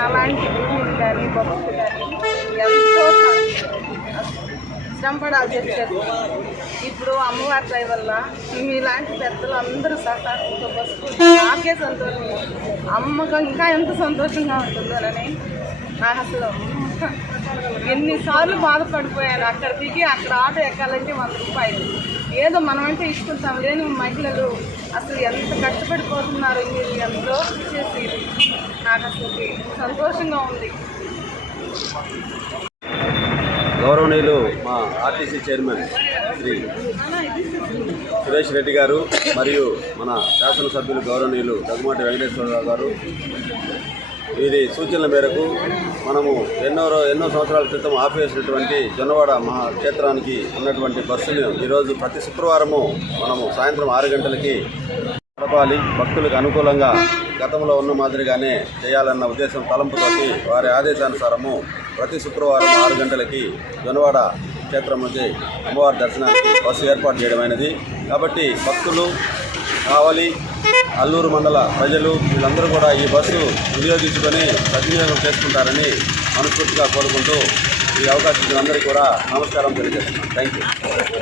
అలాంటి భూములు కానీ బొమ్మలు కానీ శ్రమ పడాల్సి వచ్చేది. ఇప్పుడు అమ్మవారి దయ వల్ల మీలాంటి పెద్దలు అందరూ సహకారంతో బస్సు నాకే సంతోషం. అమ్మకు ఇంకా ఎంత సంతోషంగా ఉంటుందోనని నాకు అసలు ఎన్నిసార్లు బాధపడిపోయాను. అక్కడ దిగి అక్కడ ఆటో ఎక్కాలంటే వంద రూపాయలు. ఏదో మనమంటే ఇచ్చుకుంటాం లేని మహిళలు అసలు ఎంత కష్టపడిపోతున్నారు మీరు? ఎంతో చేసి నాకు అసలు సంతోషంగా ఉంది. గౌరవనీయులు మా ఆర్టీసీ చైర్మన్ శ్రీ సురేష్ రెడ్డి గారు మరియు మన శాసనసభ్యులు గౌరవనీయులు దగ్గుమాటి వెంకటేశ్వరరావు గారు. వీరి సూచనల మేరకు మనము ఎన్నో ఎన్నో సంవత్సరాల క్రితం ఆపేసినటువంటి జొన్నవాడ మహా క్షేత్రానికి ఉన్నటువంటి బస్సును ఈరోజు ప్రతి శుక్రవారము మనము సాయంత్రం ఆరు గంటలకి నడపాలి భక్తులకు అనుకూలంగా గతంలో ఉన్న మాదిరిగానే చేయాలన్న ఉద్దేశం తలంపుతోటి వారి ఆదేశానుసారము ప్రతి శుక్రవారం ఆరు గంటలకి జొనవాడ క్షేత్రం నుంచి అమ్మవారి దర్శనానికి బస్సు ఏర్పాటు చేయడమైనది. కాబట్టి భక్తులు కావలి అల్లూరు మండల ప్రజలు వీళ్ళందరూ కూడా ఈ బస్సు వినియోగించుకొని సద్వినియోగం చేసుకుంటారని మనస్ఫూర్తిగా కోరుకుంటూ ఈ అవకాశం అందరికీ కూడా నమస్కారం తెలియజేస్తున్నాను థ్యాంక్ యూ